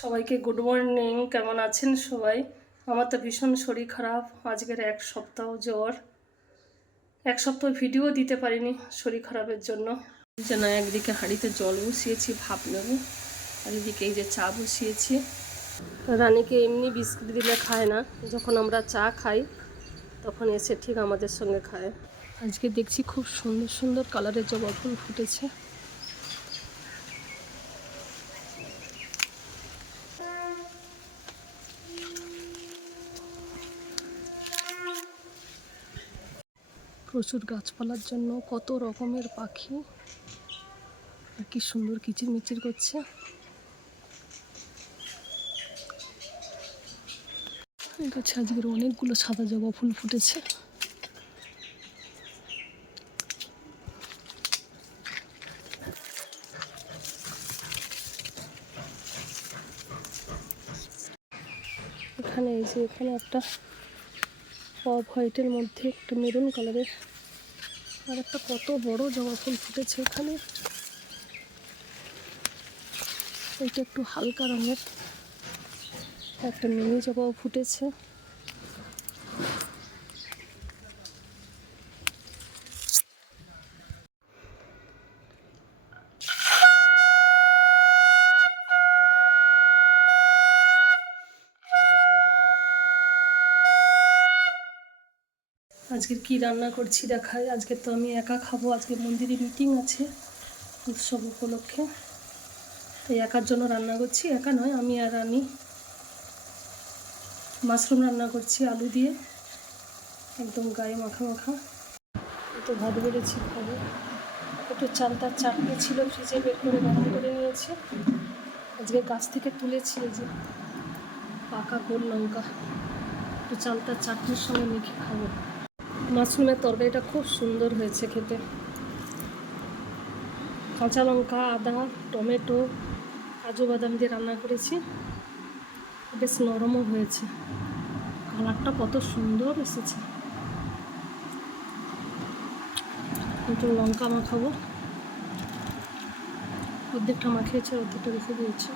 সবাইকে good morning. কেমন আছেন সবাই? আমার তো ভীষণ শরীর খারাপ। আজকের এক সপ্তাহ জ্বর, এক সপ্তাহ ভিডিও দিতে পারিনি শরীর খারাপের জন্য। যেন একদিকে হাঁড়িতে জল বসিয়েছি ভাপ নেব, আর এদিকে এই যে চা বসিয়েছি। রানীকে এমনি বিস্কিট দিলে খায় না, যখন আমরা চা খাই তখন এসে ঠিক আমাদের সঙ্গে খায়। আজকে দেখছি খুব সুন্দর সুন্দর কালারের জবা ফুল ফুটেছে। প্রচুর গাছপালার জন্য কত রকমের পাখি, আর কি সুন্দর কিচিরমিচির করছে। এই গাছে আজকের অনেকগুলো সাদা জবা ফুল ফুটেছে। এখানে এই যে এখানে একটা অফ হোয়াইটের মধ্যে একটা মেরুন কালারের আর একটা কত বড় জবা ফুল ফুটেছে এখানে। এটা একটু হালকা রঙের একটা মিনি জবাও ফুটেছে। আজকের কি রান্না করছি দেখাই। আজকে তো আমি একা খাবো, আজকে মন্দিরে মিটিং আছে উৎসব উপলক্ষে, তাই একার জন্য রান্না করছি। একা নয়, আমি আর রানী। মাশরুম রান্না করছি আলু দিয়ে, একদম গায়ে মাখা মাখা। তো ভাত বেড়েছি খাবো। একটু চালতার চাটনি ছিল, ফ্রিজে বের করে গরম করে নিয়েছি। আজকে গাছ থেকে তুলেছি এই যে পাকা গোল লঙ্কা, একটু চালতার চাটনির সঙ্গে মেখে খাবো। মাশরুমের তরকারিটা খুব সুন্দর হয়েছে খেতে। কাঁচা লঙ্কা, আদা, টমেটো, কাজু বাদাম দিয়ে রান্না করেছি। বেশ নরমও হয়েছে, কালারটা কত সুন্দর এসেছে। একটু লঙ্কা মাখাবো, অর্ধেকটা মাখিয়েছে, অর্ধেকটা রেখে দিয়েছে।